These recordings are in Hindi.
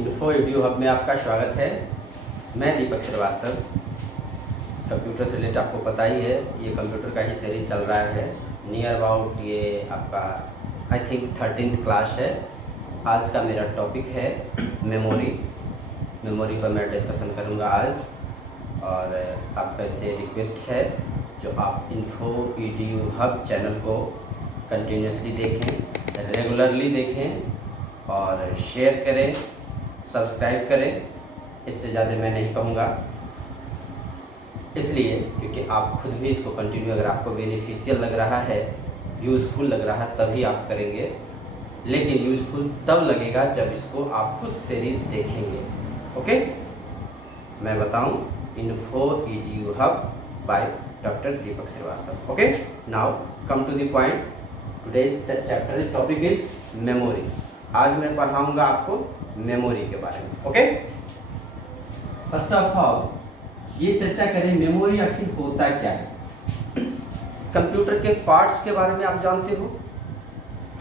इन्फो ईडीयू हब में आपका स्वागत है। मैं दीपक श्रीवास्तव। कंप्यूटर से रिलेटेड आपको पता ही है, ये कंप्यूटर का ही सीरीज चल रहा है। नियर अबाउट ये आपका आई थिंक 13th क्लास है। आज का मेरा टॉपिक है मेमोरी पर मैं डिस्कशन करूँगा आज। और आपका इससे रिक्वेस्ट है जो आप इन्फो ईडीयू हब चैनल को कंटिन्यूसली देखें, रेगुलरली देखें और शेयर करें, सब्सक्राइब करें। इससे ज़्यादा मैं नहीं कहूँगा, इसलिए क्योंकि आप खुद भी इसको कंटिन्यू, अगर आपको बेनिफिशियल लग रहा है, यूज़फुल लग रहा है, तभी आप करेंगे। लेकिन यूज़फुल तब लगेगा जब इसको आप कुछ सीरीज़ देखेंगे। ओके, मैं बताऊं, Info Edu Hub by doctor Deepak Srivastava. Okay, now come to the point. Today's chapter topic is memory. आज मैं पढ़ाऊंगा आपको मेमोरी के बारे में। ओके, फर्स्ट ऑफ ऑल ये चर्चा करें मेमोरी आखिर होता क्या है। कंप्यूटर के पार्ट्स के बारे में आप जानते हो।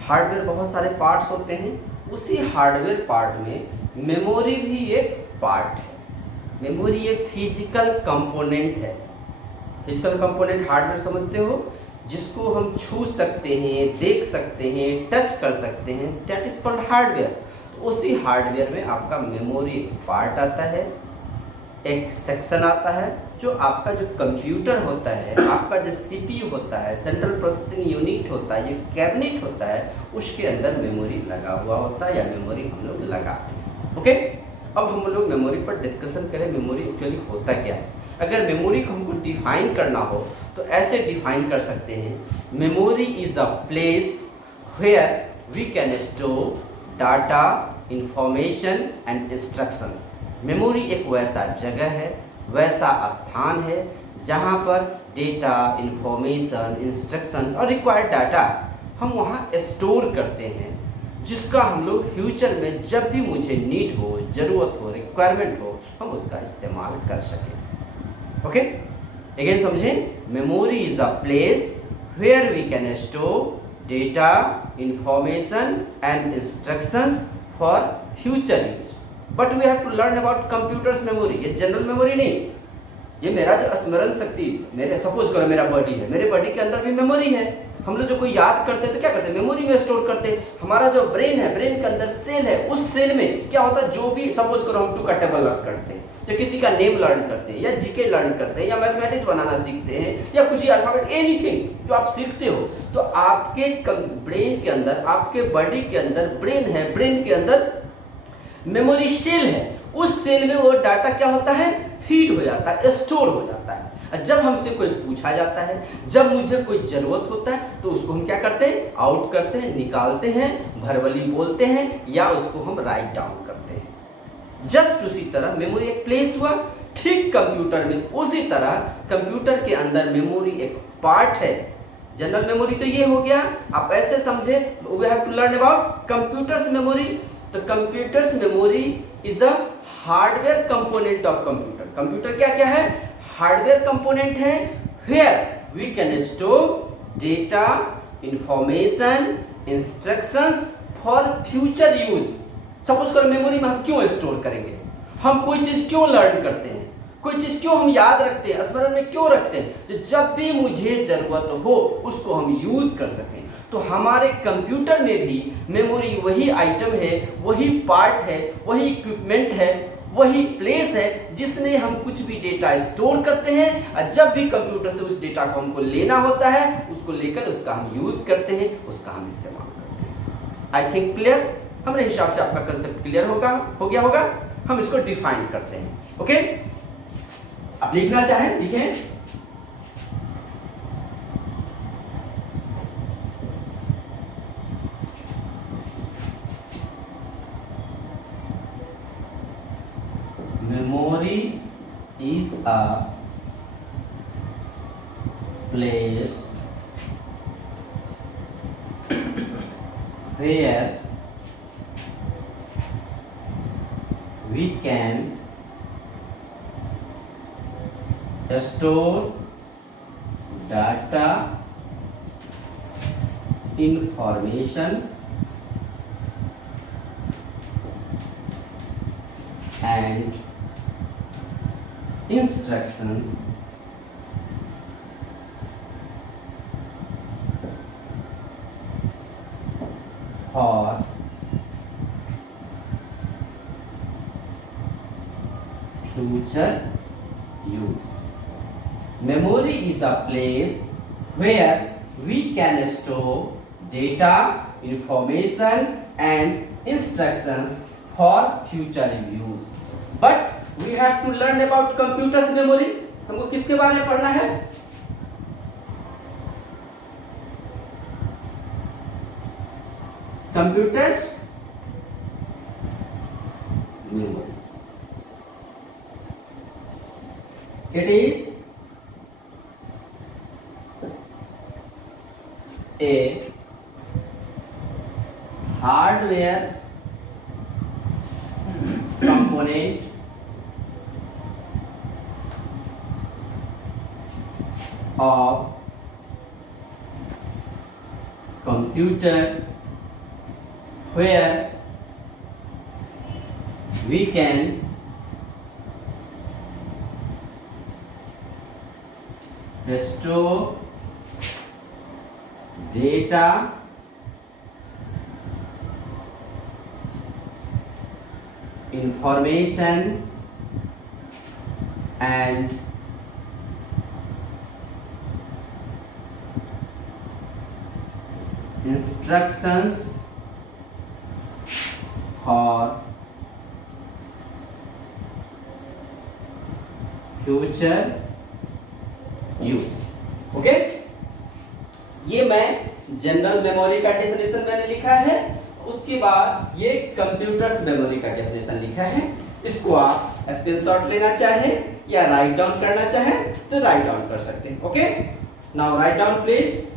हार्डवेयर बहुत सारे पार्ट्स होते हैं, उसी हार्डवेयर पार्ट में मेमोरी भी एक पार्ट है। मेमोरी एक फिजिकल कंपोनेंट है। फिजिकल कंपोनेंट हार्डवेयर समझते हो, जिसको हम छू सकते हैं, देख सकते हैं, टच कर सकते हैं, दैट इज कॉल्ड हार्डवेयर। तो उसी हार्डवेयर में आपका मेमोरी पार्ट आता है, एक सेक्शन आता है। जो आपका जो कंप्यूटर होता है, आपका जो सीपीयू होता है, सेंट्रल प्रोसेसिंग यूनिट होता है, जो कैबिनेट होता है, उसके अंदर मेमोरी लगा हुआ होता है या मेमोरी हम लोग लगाते हैं। ओके, अब हम लोग मेमोरी पर डिस्कशन करें, मेमोरी एक्चुअली होता क्या है। अगर मेमोरी को हमको डिफाइन करना हो तो ऐसे डिफाइन कर सकते हैं, memory is a place where we can store data, information and instructions. Memory एक वैसा जगह है, वैसा स्थान है जहाँ पर डेटा, इंफॉर्मेशन, इंस्ट्रक्शन और रिक्वायर्ड डाटा हम वहाँ स्टोर करते हैं, जिसका हम लोग फ्यूचर में जब भी मुझे नीड हो, ज़रूरत हो, रिक्वायरमेंट हो, हम उसका इस्तेमाल कर सकें। ओके, अगेन समझें, memory is a place where we can store data, information and instructions for future use. But we have to learn about computers memory. ये जनरल मेमोरी नहीं, ये मेरा जो स्मरण शक्ति, मेरे सपोज करो मेरा बॉडी है, मेरे बॉडी के अंदर भी मेमोरी है। हम लोग जो कोई याद करते हैं तो क्या करते हैं, मेमोरी में स्टोर करते हैं। हमारा जो ब्रेन है, ब्रेन के अंदर सेल है, उस सेल में क्या होता है, जो भी सपोज करो हम 2 का टेबल लर्न करते हैं, या किसी का नेम लर्न करते हैं, या जीके लर्न करते हैं, या मैथमेटिक्स बनाना सीखते हैं, या कुछ ही अल्फाबेट, एनीथिंग जो आप सीखते हो, तो आपके ब्रेन के अंदर, आपके बॉडी के अंदर ब्रेन है, ब्रेन के अंदर मेमोरी सेल है। उस सेल में वो डाटा क्या होता है, फीड हो जाता है, स्टोर हो जाता है। जब हमसे कोई पूछा जाता है, जब मुझे कोई ज़रूरत होता है, तो उसको हम क्या करते हैं, आउट करते हैं, निकालते हैं, वर्बली बोलते हैं, या उसको हम राइट डाउन करते हैं। जस्ट उसी तरह मेमोरी एक प्लेस हुआ, ठीक कंप्यूटर में उसी तरह कंप्यूटर के अंदर मेमोरी एक पार्ट है। जनरल मेमोरी तो ये हो गया, आप ऐसे समझे, we have to learn about computers memory. तो computers memory is a hardware component of computer. Computer क्या क्या है, हार्डवेयर कंपोनेंट है, where we can store data, information, instructions for future use. Suppose करो मेमोरी में हम क्यों स्टोर करेंगे, हम कोई चीज क्यों लर्न करते हैं, कोई चीज क्यों हम याद रखते हैं, स्मरण में क्यों रखते हैं, तो जब भी मुझे जरूरत हो उसको हम यूज कर सकें। तो हमारे कंप्यूटर में भी मेमोरी वही आइटम है, वही पार्ट है, वही इक्विपमेंट है, वही प्लेस है जिसमें हम कुछ भी डेटा स्टोर करते हैं, और जब भी कंप्यूटर से उस डेटा को हमको लेना होता है, उसको लेकर उसका हम यूज करते हैं, उसका हम इस्तेमाल करते हैं। आई थिंक क्लियर, हमारे हिसाब से आपका कंसेप्ट क्लियर हो गया होगा। हम इसको डिफाइन करते हैं। ओके, अब लिखना चाहें लिखें। Memory is a place where we can store data, information and instructions for future use. Memory is a place where we can store data, information and instructions for future use. But we have to learn about computers memory. हमको किसके बारे में पढ़ना है? Computers memory. It is a hardware component of computer where we can store data, information and instructions for future use. Okay, ये मैं जनरल मेमोरी का डेफिनेशन मैंने लिखा है. उसके बाद ये कंप्यूटर्स मेमोरी का डेफिनेशन लिखा है. इसको आप स्क्रीनशॉट लेना चाहे या राइट डाउन करना चाहे तो राइट डाउन कर सकते हैं. Okay, now write down please.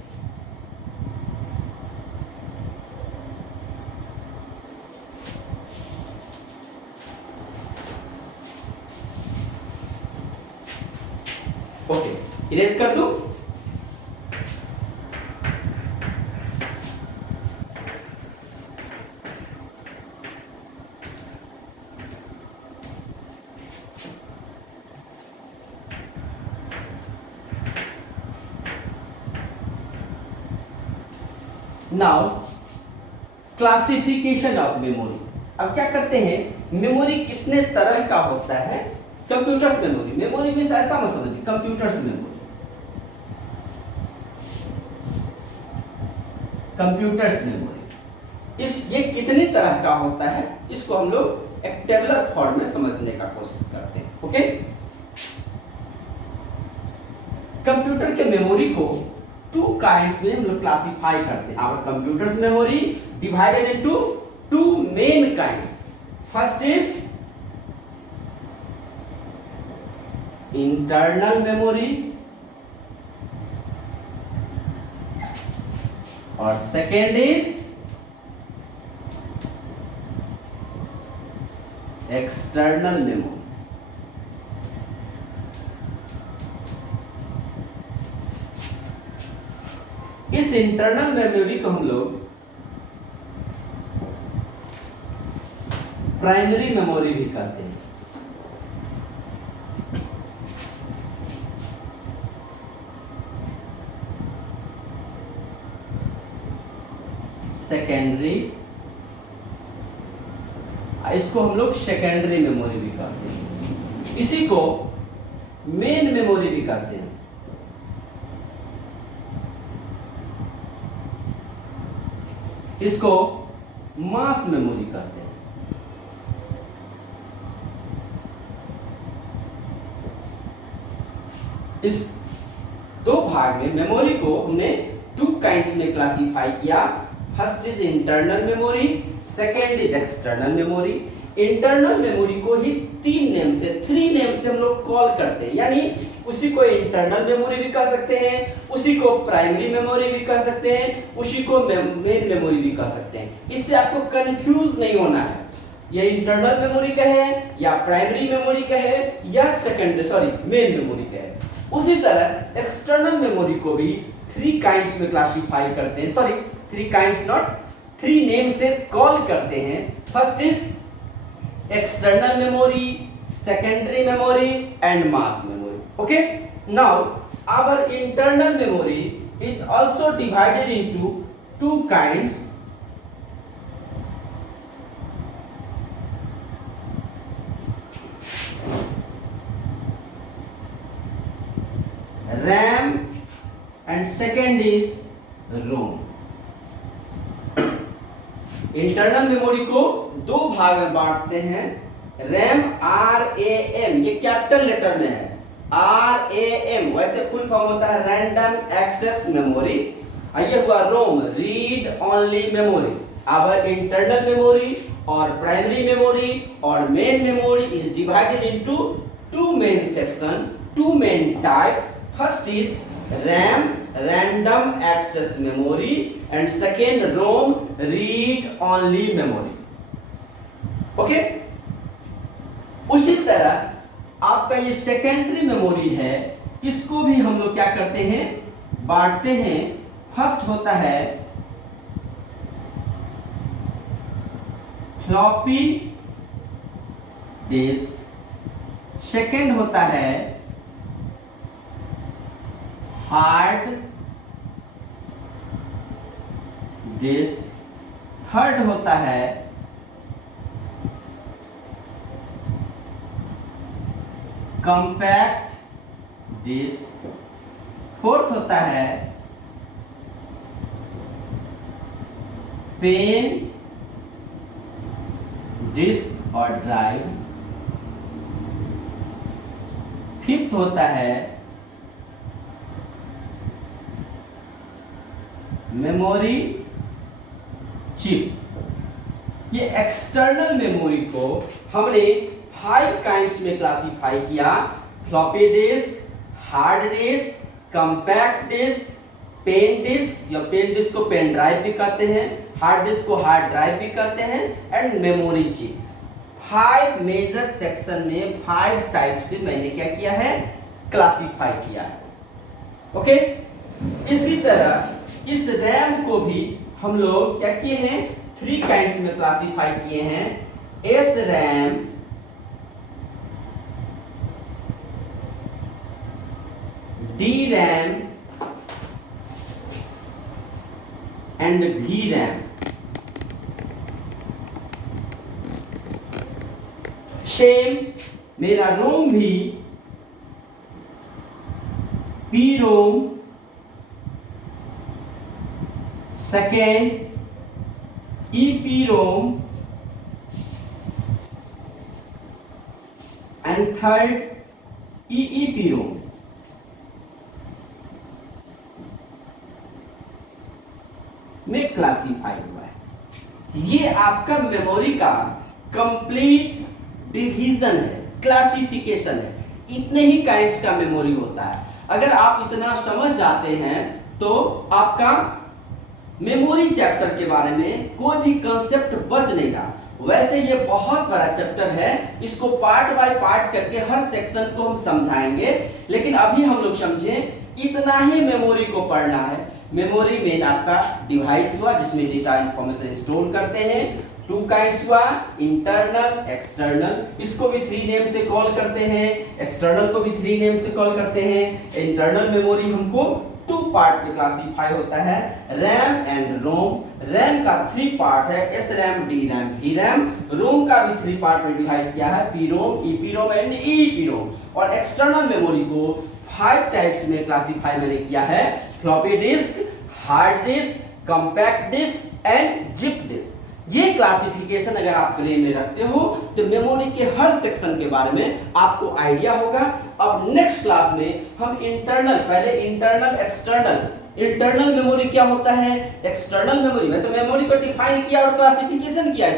Okay, erase कर दूं. Now classification of memory. अब क्या करते हैं, मेमोरी कितने तरह का होता है. कंप्यूटर्स मेमोरी, मेमोरी में ऐसा मत समझिए, कंप्यूटर्स मेमोरी. कंप्यूटर्स मेमोरी ये कितनी तरह का होता है, इसको हम लोग एक टेबुलर फॉर्म में समझने का कोशिश करते हैं. ओके, कंप्यूटर के मेमोरी को टू काइंड्स में हम लोग क्लासिफाई करते हैं. Our computers memory divided into two main kinds. First is internal memory और second is external memory. इस इंटरनल मेमोरी को हम लोग प्राइमरी मेमोरी भी कहते हैं. सेकेंडरी, इसको हम लोग सेकेंडरी मेमोरी भी कहते हैं. इसी को मेन मेमोरी भी कहते हैं. इसको मास मेमोरी कहते हैं. इस दो भाग में मेमोरी को हमने टू काइंड्स में क्लासिफाई किया. First is internal memory, second is external memory. Internal memory को ही थ्री नेम से हम लोग कॉल करते हैं. यानी उसी को इंटरनल मेमोरी भी कह सकते हैं, उसी को प्राइमरी मेमोरी भी कह सकते हैं, उसी को मेन मेमोरी भी कह सकते हैं. इससे आपको कंफ्यूज नहीं होना है. ये इंटरनल मेमोरी कहे या प्राइमरी मेमोरी कहे या मेन मेमोरी कहे. उसी तरह एक्सटर्नल मेमोरी को भी थ्री काइंड्स में क्लासिफाई करते हैं. Three kinds not, three name से कॉल करते हैं. First is external memory, secondary memory and mass memory. Okay, now our internal memory is also divided into two kinds. RAM and second is ROM. Internal memory को दो भाग में बांटते हैं। रैम RAM, ये कैपिटल लेटर में है, RAM वैसे फुल फॉर्म होता है रैंडम एक्सेस मेमोरी। ये हुआ ROM, read only memory. Our internal memory और प्राइमरी मेमोरी और main memory is divided into two main section, two main type. First is RAM, random access memory, and second ROM, read only memory. Okay, उसी तरह आपका ये सेकेंडरी मेमोरी है, इसको भी हम लोग क्या करते हैं, बांटते हैं। फर्स्ट होता है फ्लॉपी डिस्क, सेकेंड होता है हार्ड डिस्क, थर्ड होता है कंपैक्ट डिस्क, फोर्थ होता है पेन डिस्क और ड्राइव, फिफ्थ होता है मेमोरी चिप। ये एक्सटर्नल मेमोरी को हमने 5 काइंड्स में क्लासिफाई किया। Floppy disk, hard disk, compact disk, pen disk, या पेन डिस्क को पेन ड्राइव भी कहते हैं, हार्ड डिस्क को हार्ड ड्राइव भी कहते हैं, and memory chip. 5 major section में 5 टाइप से मैंने क्या किया है, क्लासिफाई किया है। ओके, इसी तरह इस रैम को भी हम लोग क्या किए हैं, 3 काइंड्स में क्लासिफाई किए हैं। S RAM, D RAM and V RAM. Same मेरा रोम भी P ROM, second EPROM and third EEPROM। में क्लासिफाई हुआ है। ये आपका मेमोरी का कंप्लीट डिवीजन है, क्लासिफिकेशन है। इतने ही काइंड्स का मेमोरी होता है। अगर आप इतना समझ जाते हैं तो आपका मेमोरी चैप्टर के बारे में कोई भी कंसेप्ट बच नहीं रहा। वैसे ये बहुत बड़ा चैप्टर है, इसको पार्ट बाय पार्ट करके हर सेक्शन को हम समझाएंगे, लेकिन अभी हम लोग समझें इतना ही मेमोरी को पढ़ना है। मेमोरी में आपका डिवाइस हुआ जिसमें डेटा इंफॉर्मेशन स्टोर करते हैं। 2 काइंड्स हुआ, इंटरनल, एक्सटर्नल। इसको भी 3 नेम से कॉल करते हैं, एक्सटर्नल को भी 3 नेम से कॉल करते हैं। इंटरनल मेमोरी हमको 2 पार्ट में क्लासिफाई होता है, रैम एंड रोम। रैम का 3 पार्ट है, S RAM, D RAM, V RAM. ROM का भी 3 पार्ट में डिवाइड किया है, P ROM, EP ROM and EP ROM. और एक्सटर्नल मेमोरी को 5 टाइप्स में क्लासिफाई मैंने किया है, floppy disk, hard disk, compact disk and zip disk. ये क्लासिफिकेशन अगर आप ब्रेन में रखते हो तो मेमोरी के हर सेक्शन के बारे में आपको आइडिया होगा। अब नेक्स्ट क्लास में हम इंटरनल, पहले इंटरनल, एक्सटर्नल। इंटरनल मेमोरी क्या होता है, एक्सटर्नल मेमोरी में तो मेमोरी को डिफाइन किया और क्लासिफिकेशन किया।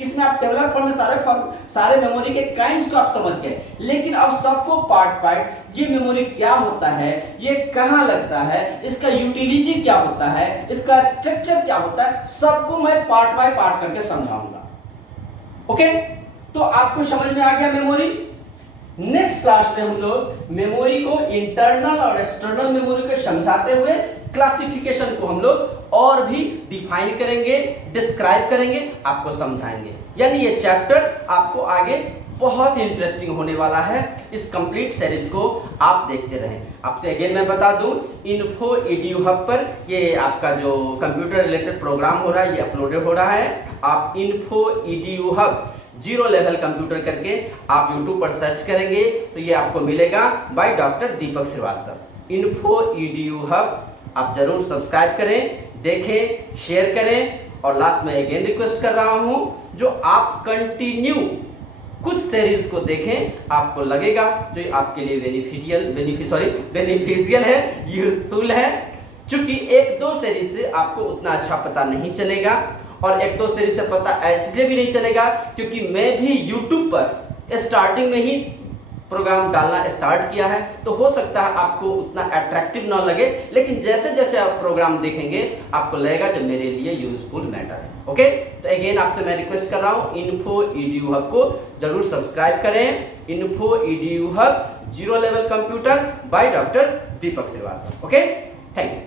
इसमें आप टेबुलर फॉर्म में सारे मेमोरी के काइंड्स को आप समझ गए, लेकिन अब सबको पार्ट पार्ट, ये मेमोरी क्या होता है, ये कहां लगता है, इसका यूटिलिटी क्या होता है, इसका स्ट्रक्चर क्या होता है, सबको मैं पार्ट बाय पार्ट करके समझाऊंगा। ओके, तो आपको समझ में आ गया मेमोरी। नेक्स्ट क्लास में हम लोग मेमोरी को इंटरनल और एक्सटर्नल मेमोरी को समझाते हुए क्लासिफिकेशन को हम लोग और भी डिफाइन करेंगे, डिस्क्राइब करेंगे, आपको समझाएंगे। यानी ये चैप्टर आपको आगे बहुत इंटरेस्टिंग होने वाला है। इस कंप्लीट सीरीज को आप देखते रहें। आपसे अगेन मैं बता दूं, इन्फो EDU हब पर ये आपका जो कंप्यूटर रिलेटेड प्रोग्राम हो रहा है ये अपलोडेड हो रहा है। आप info EDU Hub 0 level computer करके आप YouTube पर सर्च करेंगे तो ये आपको मिलेगा by doctor Deepak Srivastava. Info EDU Hub आप जरूर सब्सक्राइब करें, देखें, शेयर करें। और लास्ट में अगेन रिक्वेस्ट कर रहा हूं, जो आप कंटिन्यू कुछ सीरीज को देखें, आपको लगेगा जो आपके लिए बेनिफिशियल है, यूजफुल है। क्योंकि 1-2 सीरीज से आपको उतना अच्छा पता नहीं चलेगा, और 1-2 सीरीज से पता इसलिए भी नहीं चलेगा क्योंकि मैं भी YouTube पर स्टार्टिंग में ही प्रोग्राम डालना स्टार्ट किया है, तो हो सकता है आपको उतना अट्रैक्टिव ना लगे, लेकिन जैसे जैसे आप प्रोग्राम देखेंगे आपको लगेगा जो मेरे लिए यूजफुल मैटर है। ओके, तो अगेन आपसे मैं रिक्वेस्ट कर रहा हूँ, इन्फो EDU हब को जरूर सब्सक्राइब करें। Info EDU Hub 0 level computer by doctor Deepak Srivastava. Okay, thank you.